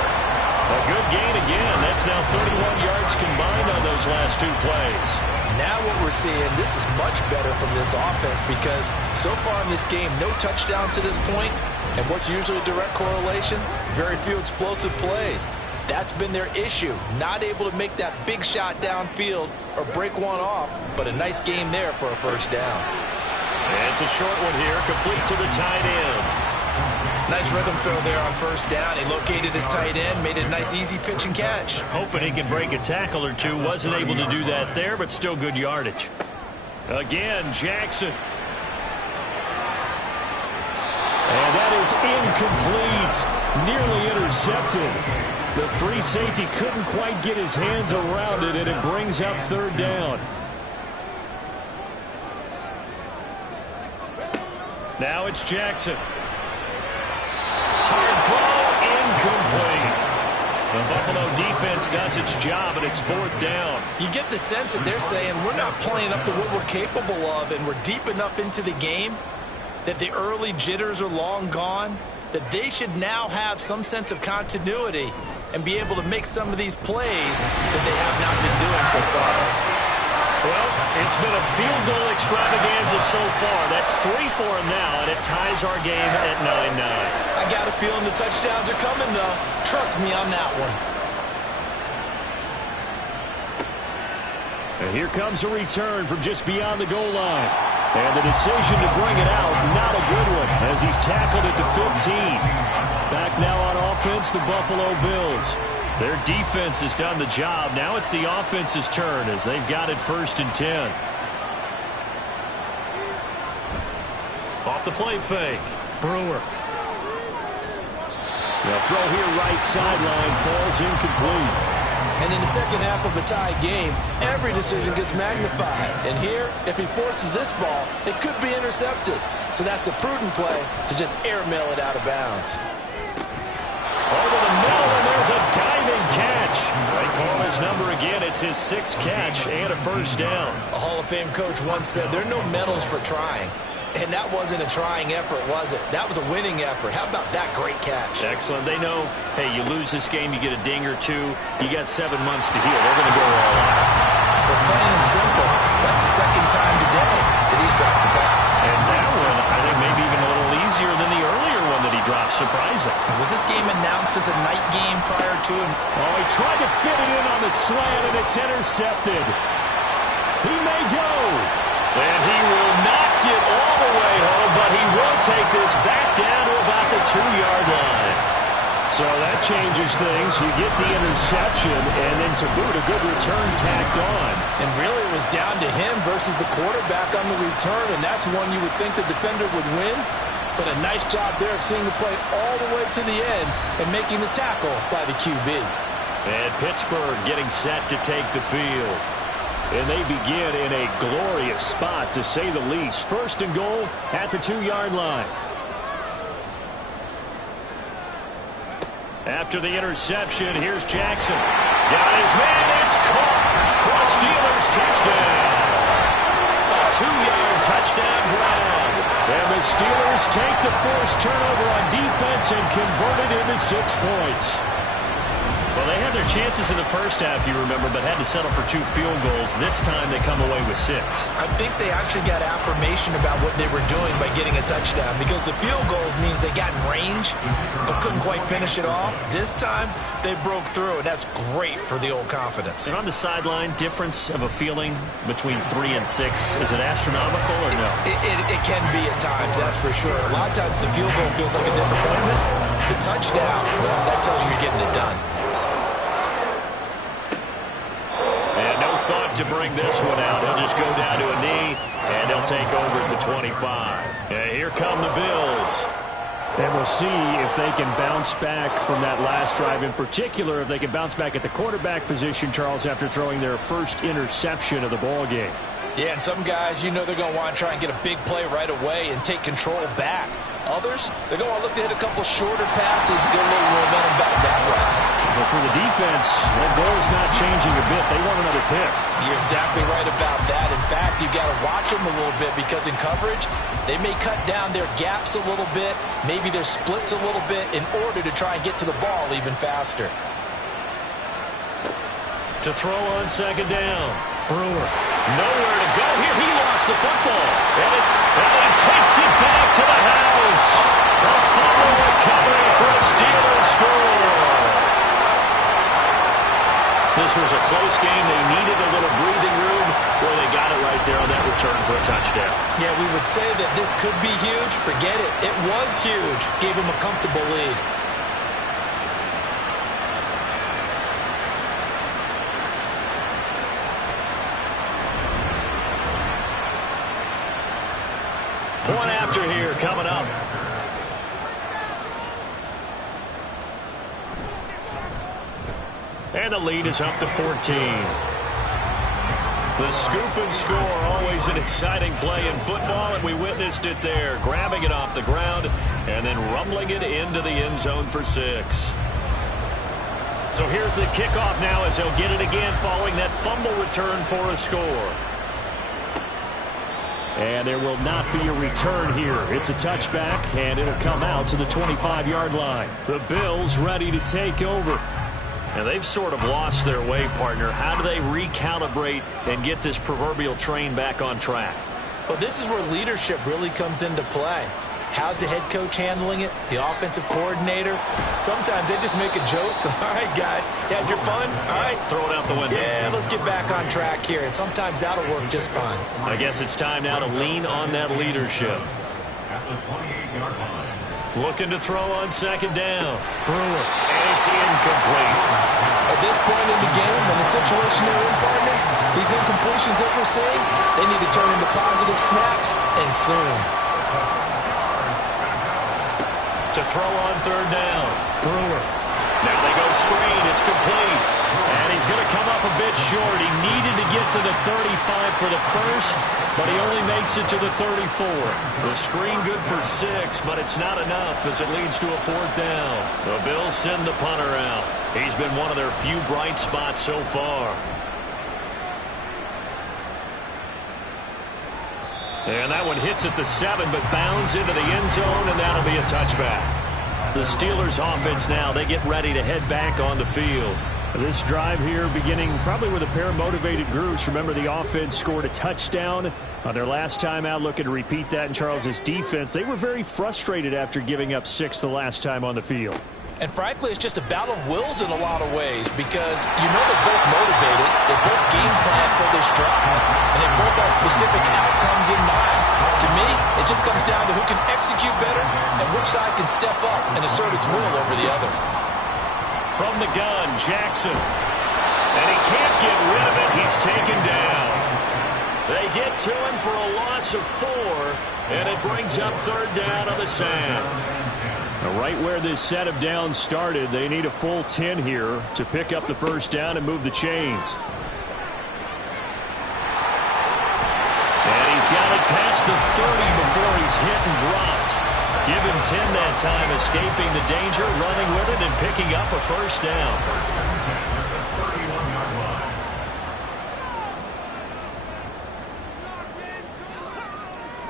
A good gain again. That's now 31 yards combined on those last 2 plays. Now what we're seeing, this is much better from this offense because so far in this game, no touchdown to this point. And what's usually a direct correlation? Very few explosive plays. That's been their issue. Not able to make that big shot downfield or break one off, but a nice game there for a first down. And it's a short one here, complete to the tight end. Nice rhythm throw there on first down. He located his tight end, made it a nice easy pitch and catch. Hoping he can break a tackle or two. Wasn't able to do that there, but still good yardage. Again, Jackson. And that is incomplete. Nearly intercepted. The free safety couldn't quite get his hands around it, and it brings up 3rd down. Now it's Jackson. Hard throw, incomplete. The Buffalo defense does its job, and it's 4th down. You get the sense that they're saying we're not playing up to what we're capable of, and we're deep enough into the game that the early jitters are long gone, that they should now have some sense of continuity and be able to make some of these plays that they have not been doing so far. Well, it's been a field goal extravaganza so far. That's 3 for him now, and it ties our game at 9-9. I got a feeling the touchdowns are coming, though. Trust me on that one. And here comes a return from just beyond the goal line. And the decision to bring it out, not a good one, as he's tackled at the 15. Back now on offense, the Buffalo Bills. Their defense has done the job. Now it's the offense's turn as they've got it 1st and 10. Off the play fake. Brewer. The throw here right sideline falls incomplete. And in the second half of a tie game, every decision gets magnified. And here, if he forces this ball, it could be intercepted. So that's the prudent play to just airmail it out of bounds. Over the middle, and there's a diving catch. They call his number again. It's his 6th catch and a first down. A Hall of Fame coach once said, there are no medals for trying. And that wasn't a trying effort, was it? That was a winning effort. How about that great catch? Excellent. They know, hey, you lose this game, you get a ding or 2. You got 7 months to heal. They're going to go all out. But plain and simple, that's the 2nd time today that he's dropped the pass. And that one, I think, maybe even a little easier than the earlier one that he dropped. Surprising. Was this game announced as a night game prior to him? Oh, he tried to fit it in on the slant, and it's intercepted. He may go. And he will not get all the way home, but he will take this back down to about the 2-yard line. So that changes things. You get the interception, and then to boot, a good return tacked on. And really it was down to him versus the quarterback on the return, and that's one you would think the defender would win. But a nice job there of seeing the play all the way to the end and making the tackle by the QB. And Pittsburgh getting set to take the field. And they begin in a glorious spot, to say the least. 1st and goal at the 2-yard line. After the interception, here's Jackson. Got his man, it's caught for a Steelers touchdown. A 2-yard touchdown grab. And the Steelers take the forced turnover on defense and convert it into 6 points. Well, they had their chances in the first half, you remember, but had to settle for 2 field goals. This time they come away with 6. I think they actually got affirmation about what they were doing by getting a touchdown, because the field goals means they got in range but couldn't quite finish it off. This time they broke through, and that's great for the old confidence. And on the sideline, difference of a feeling between 3 and 6, is it astronomical or no? It can be at times, that's for sure. A lot of times the field goal feels like a disappointment. The touchdown, well, that tells you you're getting it done. And no thought to bring this one out. He'll just go down to a knee, and he'll take over at the 25. And here come the Bills. And we'll see if they can bounce back from that last drive. In particular, if they can bounce back at the quarterback position, Charles, after throwing their first interception of the ball game. Yeah, and some guys, you know they're going to want to try and get a big play right away and take control back. Others, they're going to look to hit a couple shorter passes, get a little momentum back that way. But for the defense, that goal is not changing a bit. They want another pick. You're exactly right about that. In fact, you've got to watch them a little bit, because in coverage, they may cut down their gaps a little bit, maybe their splits a little bit, in order to try and get to the ball even faster. To throw on second down. Brewer, nowhere to go here. He lost the football. And he takes it back to the house. A fumble recovery for a Steelers score. This was a close game. They needed a little breathing room. Boy, they got it right there on that return for a touchdown. Yeah, we would say that this could be huge. Forget it. It was huge. Gave him a comfortable lead. One after here coming up. And the lead is up to 14. The scoop and score, always an exciting play in football, and we witnessed it there, grabbing it off the ground and then rumbling it into the end zone for 6. So here's the kickoff now as they'll get it again following that fumble return for a score. And there will not be a return here. It's a touchback, and it'll come out to the 25-yard line. The Bills ready to take over. And they've sort of lost their way, partner. How do they recalibrate and get this proverbial train back on track? Well, this is where leadership really comes into play. How's the head coach handling it? The offensive coordinator? Sometimes they just make a joke. All right, guys, you had your fun? All right. Throw it out the window. Yeah, let's get back on track here. And sometimes that'll work just fine. I guess it's time now to lean on that leadership. At the 28-yard line. Looking to throw on second down. Brewer. And it's incomplete. At this point in the game, in the situation they're in, partner, these incompletions that we're seeing, they need to turn into positive snaps, and soon. To throw on third down. Brewer. Now they go screen. It's complete. And he's going to come up a bit short. He needed to get to the 35 for the first, but he only makes it to the 34. The screen good for 6, but it's not enough as it leads to a fourth down. The Bills send the punter out. He's been one of their few bright spots so far. And that one hits at the 7, but bounds into the end zone, and that'll be a touchback. The Steelers offense now, they get ready to head back on the field. This drive here beginning probably with a pair of motivated groups. Remember, the offense scored a touchdown on their last time out. Looking to repeat that in Charles's defense. They were very frustrated after giving up 6 the last time on the field. And frankly, it's just a battle of wills in a lot of ways, because you know they're both motivated, they both game plan for this drive, and they both have specific outcomes in mind. To me, it just comes down to who can execute better and which side can step up and assert its will over the other. From the gun, Jackson. And he can't get rid of it. He's taken down. They get to him for a loss of 4, and it brings up third down on the sand. Right where this set of downs started, they need a full 10 here to pick up the first down and move the chains. And he's got it past the 30 before he's hit and dropped. Give him 10 that time, escaping the danger, running with it, and picking up a first down.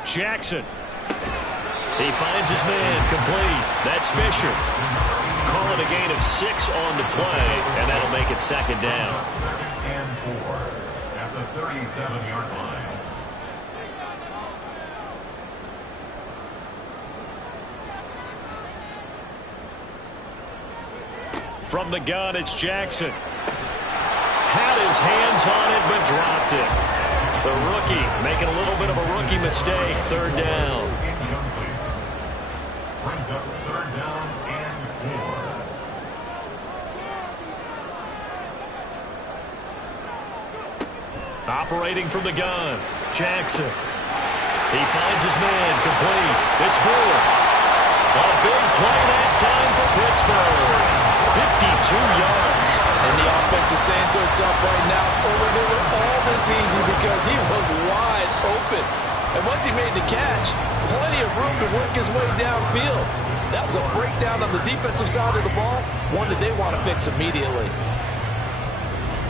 Jackson. He finds his man, complete. That's Fisher. Call it with a gain of 6 on the play, and that'll make it second down. 2nd and 4 at the 37-yard line. From the gun, it's Jackson. Had his hands on it, but dropped it. The rookie making a little bit of a rookie mistake. 3rd down. Incomplete. Brings up 3rd down and 4. Operating from the gun, Jackson. He finds his man, complete. It's Brewer. A big play that time for Pittsburgh. 52 yards. And the offense is saying to itself right now, they were all this easy because he was wide open. And once he made the catch, plenty of room to work his way downfield. That was a breakdown on the defensive side of the ball, one that they want to fix immediately.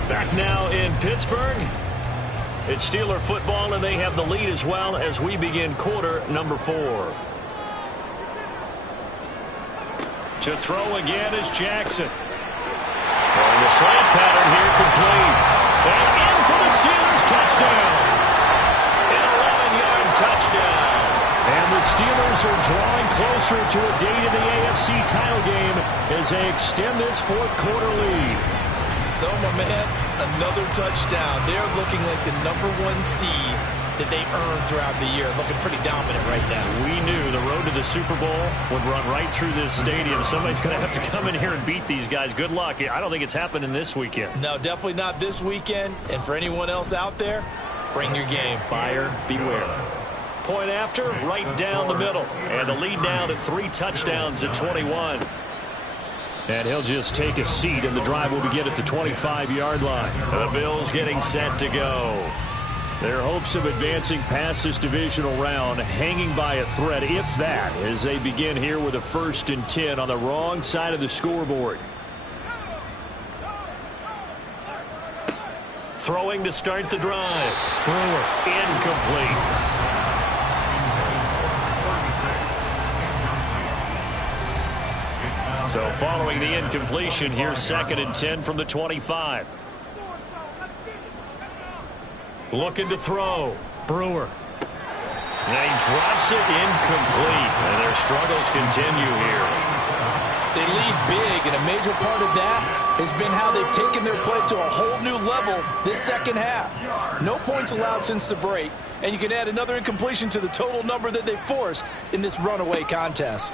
Back now in Pittsburgh. It's Steeler football, and they have the lead as well as we begin quarter number 4. To throw again is Jackson. Throwing the slant pattern here, complete. And in for the Steelers, touchdown. An 11-yard touchdown. And the Steelers are drawing closer to a date in the AFC title game as they extend this 4th quarter lead. So, my man, another touchdown. They're looking like the #1 seed that they earned throughout the year. Looking pretty dominant right now. We knew the road to the Super Bowl would run right through this stadium. Somebody's going to have to come in here and beat these guys. Good luck. I don't think it's happening this weekend. No, definitely not this weekend. And for anyone else out there, bring your game. Buyer beware. Point after, right down the middle. And the lead now to 3 touchdowns at 21. And he'll just take a seat, and the drive will begin at the 25-yard line. The Bills getting set to go. Their hopes of advancing past this divisional round hanging by a thread, if that, as they begin here with a 1st and 10 on the wrong side of the scoreboard. Throwing to start the drive. Brewer, incomplete. So following the incompletion, here's 2nd and 10 from the 25. Looking to throw. Brewer. And he drops it incomplete. And their struggles continue here. They lead big, and a major part of that has been how they've taken their play to a whole new level this second half. No points allowed since the break, and you can add another incompletion to the total number that they forced in this runaway contest.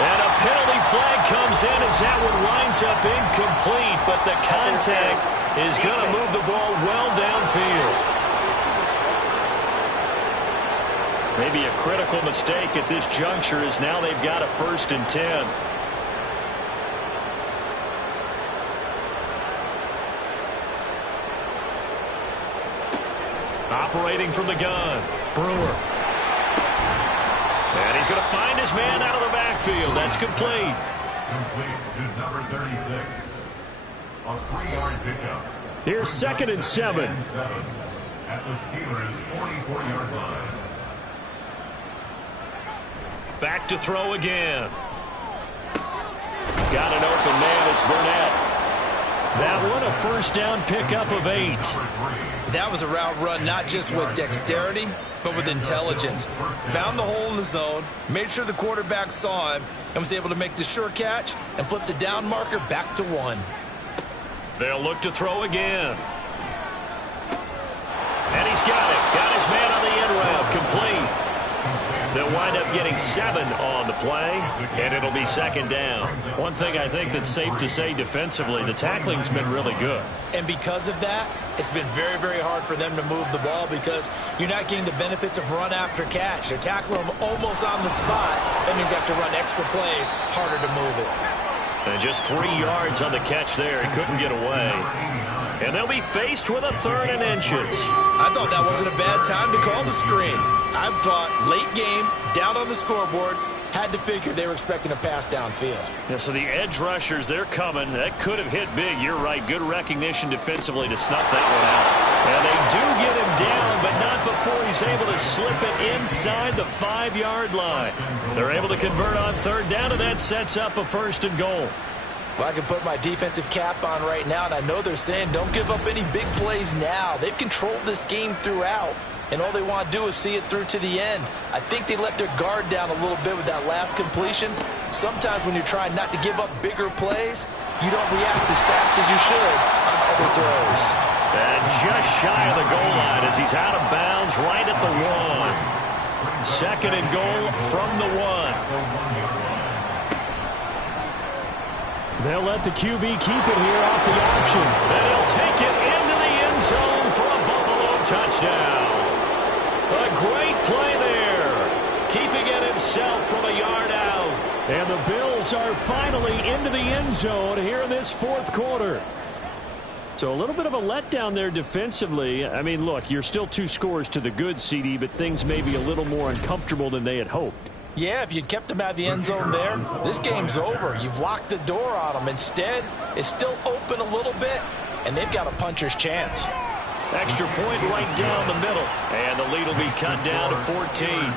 And a penalty flag comes in as that one winds up incomplete, but the contact is going to move the ball well downfield. Maybe a critical mistake at this juncture as now they've got a 1st and 10. Operating from the gun, Brewer. And he's going to find his man out of the backfield. That's complete. Complete to number 36. A 3-yard pickup. Here's 2nd and 7. At the Steelers' 44-yard line. Back to throw again. Got an open man. It's Burnett. That one a 1st down pickup of 8. That was a route run not just with dexterity, but with intelligence. Found the hole in the zone, made sure the quarterback saw him, and was able to make the sure catch and flip the down marker back to 1. They'll look to throw again. And he's got it. Got his man on the end route. Complete. They'll wind up getting 7 on the play, and it'll be 2nd down. One thing I think that's safe to say defensively, the tackling's been really good. And because of that, it's been very, very hard for them to move the ball because you're not getting the benefits of run after catch. They're tackling them almost on the spot. That means they have to run extra plays, harder to move it. And just 3 yards on the catch there. He couldn't get away. And they'll be faced with a 3rd and inches. I thought that wasn't a bad time to call the screen. I thought late game, down on the scoreboard, had to figure they were expecting a pass downfield. Yeah, so the edge rushers, they're coming. That could have hit big. You're right. Good recognition defensively to snuff that one out. And they do get him down, but not before he's able to slip it inside the 5-yard line. They're able to convert on third down, and that sets up a 1st and goal. Well, I can put my defensive cap on right now, and I know they're saying don't give up any big plays now. They've controlled this game throughout, and all they want to do is see it through to the end. I think they let their guard down a little bit with that last completion. Sometimes when you're trying not to give up bigger plays, you don't react as fast as you should on other throws. And just shy of the goal line as he's out of bounds right at the 1. 2nd and goal from the 1. They'll let the QB keep it here off the option. And he'll take it into the end zone for a Buffalo touchdown. A great play there. Keeping it himself from a yard out. And the Bills are finally into the end zone here in this 4th quarter. So a little bit of a letdown there defensively. I mean, look, you're still 2 scores to the good, CD, but things may be a little more uncomfortable than they had hoped. Yeah, if you kept them out of the end zone there, this game's over. You've locked the door on them. Instead, it's still open a little bit, and they've got a puncher's chance. Extra point right down the middle. And the lead will be cut down to 14.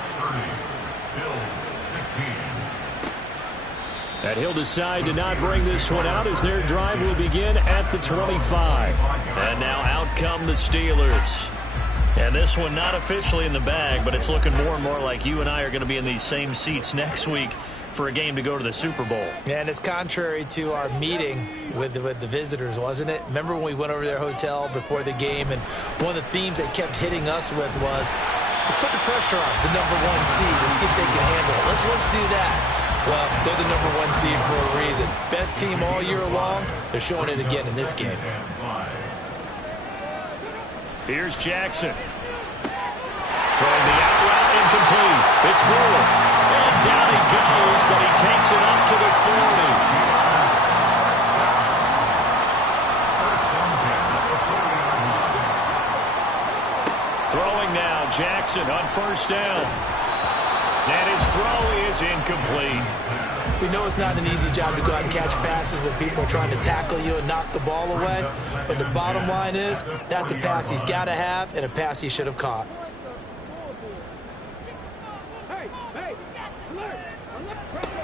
And he'll decide to not bring this one out as their drive will begin at the 25. And now out come the Steelers. And this one not officially in the bag, but it's looking more and more like you and I are going to be in these same seats next week for a game to go to the Super Bowl. And it's contrary to our meeting with the visitors, wasn't it? Remember when we went over to their hotel before the game, and one of the themes they kept hitting us with was, let's put the pressure on the #1 seed and see if they can handle it. Let's do that. Well, they're the #1 seed for a reason. Best team all year long. They're showing it again in this game. Here's Jackson. Throwing the out route incomplete. It's Brewer. And down he goes, but he takes it up to the 40. Throwing now, Jackson on 1st down. And his throw is incomplete. We know it's not an easy job to go out and catch passes when people are trying to tackle you and knock the ball away. But the bottom line is, that's a pass he's got to have and a pass he should have caught.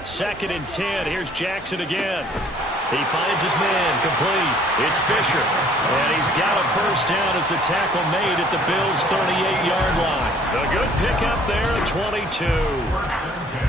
Second and 10. Here's Jackson again. He finds his man complete. It's Fisher. And he's got a 1st down as the tackle made at the Bills' 38-yard line. A good pickup there at 22.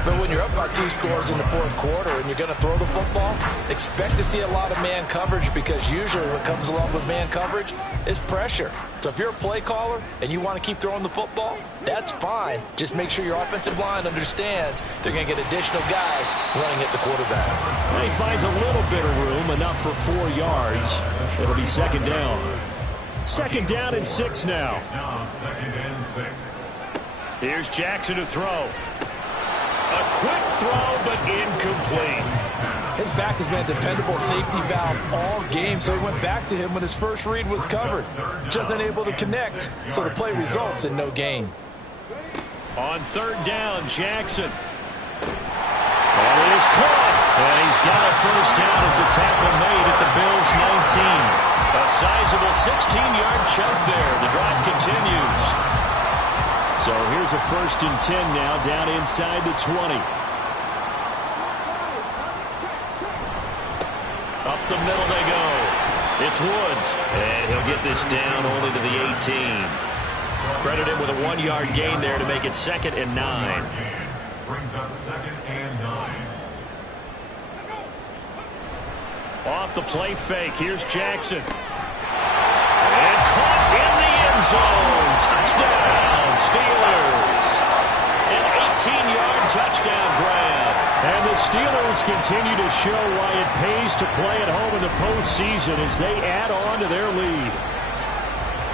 But when you're up by 2 scores in the 4th quarter and you're going to throw the football, expect to see a lot of man coverage, because usually what comes along with man coverage is pressure. So if you're a play caller and you want to keep throwing the football, that's fine. Just make sure your offensive line understands they're going to get additional guys running at the quarterback. Well, he finds a little bit of room, enough for 4 yards. It'll be 2nd down. 2nd down and 6 now. Now 2nd and 6. Here's Jackson to throw. A quick throw, but incomplete. His back has been a dependable safety valve all game, so he went back to him when his first read was covered. Just unable to connect, so the play results in no gain. On 3rd down, Jackson. And it is caught. And he's got a 1st down as the tackle made at the Bills' 19. A sizable 16-yard chunk there. The drive continues. So here's a 1st and 10 now, down inside the 20. Up the middle they go. It's Woods. And he'll get this down only to the 18. Credit him with a 1-yard gain there to make it 2nd and 9. Brings up 2nd and 9. Off the play fake. Here's Jackson. And caught in the end zone. Touchdown, Steelers. An 18-yard touchdown grab. And the Steelers continue to show why it pays to play at home in the postseason as they add on to their lead.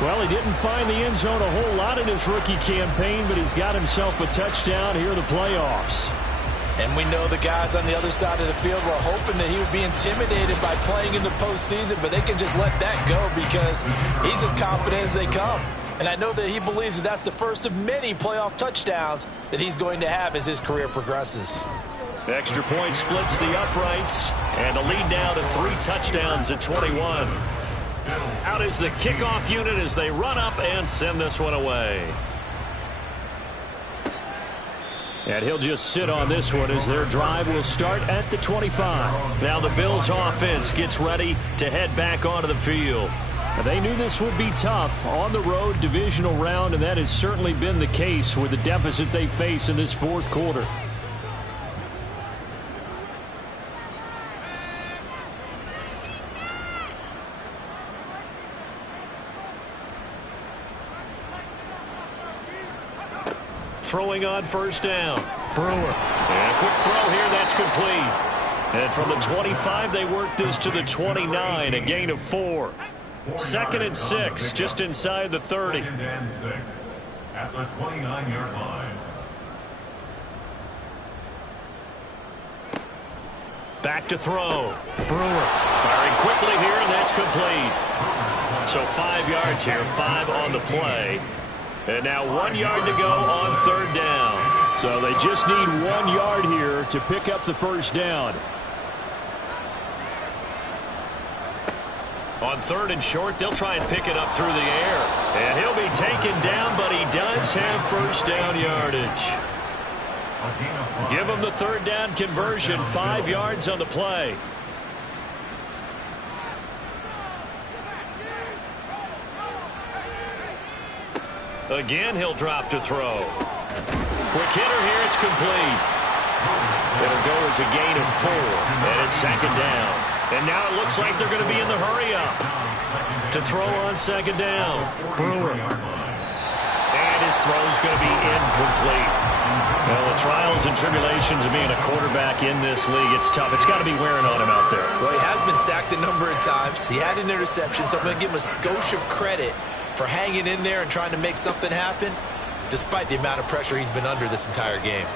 Well, he didn't find the end zone a whole lot in his rookie campaign, but he's got himself a touchdown here in the playoffs. And we know the guys on the other side of the field were hoping that he would be intimidated by playing in the postseason, but they can just let that go because he's as confident as they come. And I know that he believes that that's the first of many playoff touchdowns that he's going to have as his career progresses. Extra point splits the uprights, and the lead now to 3 touchdowns at 21. Out is the kickoff unit as they run up and send this one away. And he'll just sit on this one as their drive will start at the 25. Now the Bills offense gets ready to head back onto the field. They knew this would be tough on the road divisional round, and that has certainly been the case with the deficit they face in this fourth quarter. Throwing on first down. Brewer. And a quick throw here. That's complete. And from the 25, they work this to the 29, a gain of 4. 2nd and 6, just inside the 30. 2nd and 6 at the 29-yard line. Back to throw. Brewer firing quickly here, and that's complete. So 5 yards here, 5 on the play. And now 1 yard to go on 3rd down. So they just need 1 yard here to pick up the first down. On 3rd and short, they'll try and pick it up through the air. And he'll be taken down, but he does have first down yardage. Give him the 3rd down conversion, 5 yards on the play. Again, he'll drop to throw. Quick hitter here, it's complete. It'll go as a gain of 4, and it's 2nd down. And now it looks like they're going to be in the hurry-up. To throw on 2nd down, Brewer. And his throw's going to be incomplete. Well, the trials and tribulations of being a quarterback in this league, it's tough. It's got to be wearing on him out there. Well, he has been sacked a number of times. He had an interception, so I'm going to give him a skosh of credit for hanging in there and trying to make something happen, despite the amount of pressure he's been under this entire game.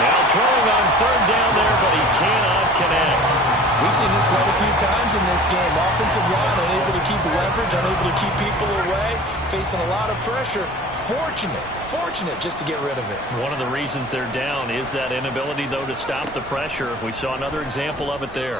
Now throwing on 3rd down there, but he cannot connect. We've seen this quite a few times in this game. Offensive line unable to keep leverage, unable to keep people away, facing a lot of pressure. Fortunate just to get rid of it. One of the reasons they're down is that inability, though, to stop the pressure. We saw another example of it there.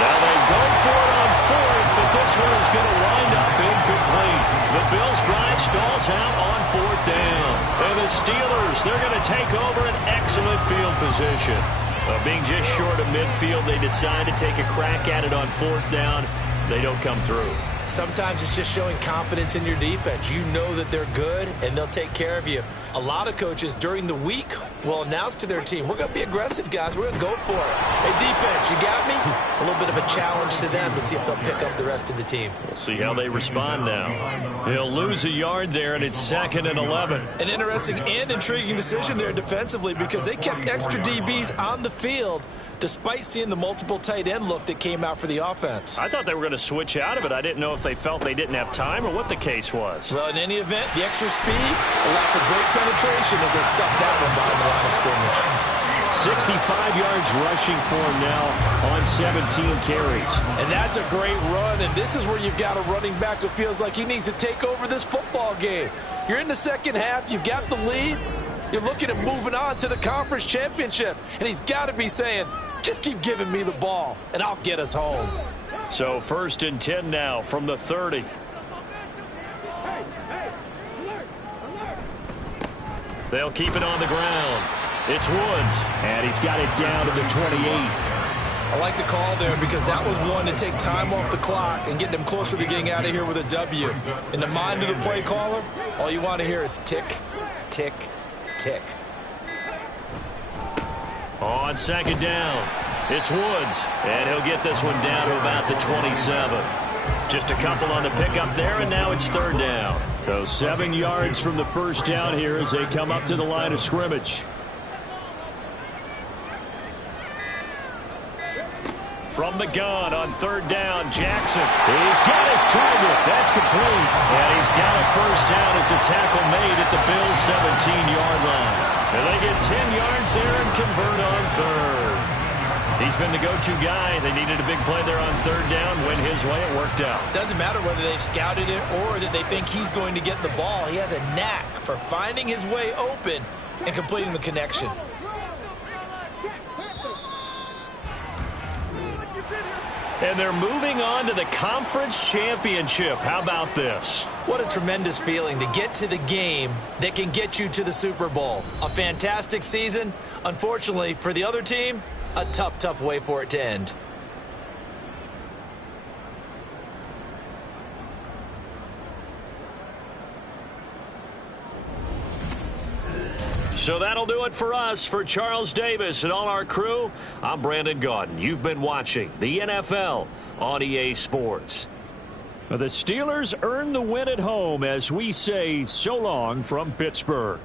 Now they go for it on 4th, but this one is going to wind up incomplete. The Bills' drive stalls out on 4th down. And the Steelers, they're going to take over an excellent field position. Being just short of midfield, they decide to take a crack at it on 4th down. They don't come through. Sometimes it's just showing confidence in your defense. You know that they're good, and they'll take care of you. A lot of coaches during the week will announce to their team, we're going to be aggressive, guys. We're going to go for it. Hey, defense, you got me? A little bit of a challenge to them to see if they'll pick up the rest of the team. We'll see how they respond now. He'll lose a yard there, and it's 2nd and 11. An interesting and intriguing decision there defensively because they kept extra DBs on the field despite seeing the multiple tight end look that came out for the offense. I thought they were going to switch out of it. I didn't know if they felt they didn't have time or what the case was. Well, in any event, the extra speed allowed for great penetration as they stuffed that one behind the line of scrimmage. 65 yards rushing for him now on 17 carries. And that's a great run, and this is where you've got a running back who feels like he needs to take over this football game. You're in the second half, you've got the lead, you're looking at moving on to the conference championship, and he's got to be saying, just keep giving me the ball, and I'll get us home. So 1st and 10 now from the 30. They'll keep it on the ground. It's Woods, and he's got it down to the 28. I like the call there because that was one to take time off the clock and get them closer to getting out of here with a W. In the mind of the play caller, all you want to hear is tick, tick, tick. On 2nd down, it's Woods, and he'll get this one down to about the 27. Just a couple on the pickup there, and now it's 3rd down. So 7 yards from the first down here as they come up to the line of scrimmage. From the gun on 3rd down, Jackson. He's got his target. That's complete. And he's got a first down as a tackle made at the Bills' 17-yard line. And they get 10 yards there and convert on 3rd. He's been the go-to guy. They needed a big play there on 3rd down. Went his way. It worked out. Doesn't matter whether they've scouted it or that they think he's going to get the ball. He has a knack for finding his way open and completing the connection. And they're moving on to the conference championship. How about this? What a tremendous feeling to get to the game that can get you to the Super Bowl. A fantastic season. Unfortunately, for the other team, a tough, tough way for it to end. So that'll do it for us. For Charles Davis and all our crew, I'm Brandon Gaudin. You've been watching the NFL on EA Sports. The Steelers earn the win at home as we say so long from Pittsburgh.